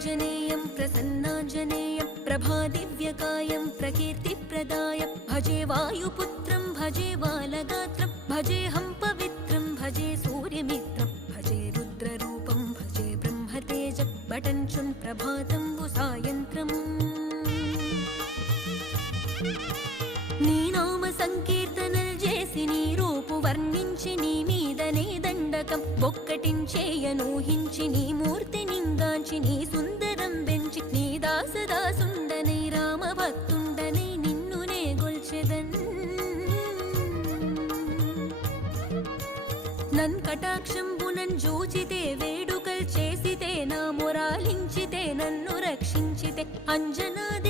प्रसन्नाञ्जनेयं प्रसन्नाञ्जनेयं प्रभादिव्यकायं प्रकीर्तिप्रदाय भजे वायुपुत्रं भजे बालगात्रं भजेऽहं पवित्रं भजे सूर्यमित्रं भजे रुद्ररूपं भजे ब्रह्मतेजं बटञ्चुन् प्रभातं सायन्त्रम् నీ నామ సంకీర్తనలు చేసి నీ రూపు వర్ణించి నీ మీదనే దండకం ఒక్కటించేయనూహించి నీ మూర్తి నింగాంచి నీ సుందరం పెంచి నీ దాసదాసుండనై రామభక్తుండనై నిన్నునే గొల్చెదన్ నన్ కటాక్షంబునన్ జూచితే వేడుకల్ చేసితే నా మొరాలించితే నన్ను రక్షించితే అంజనాది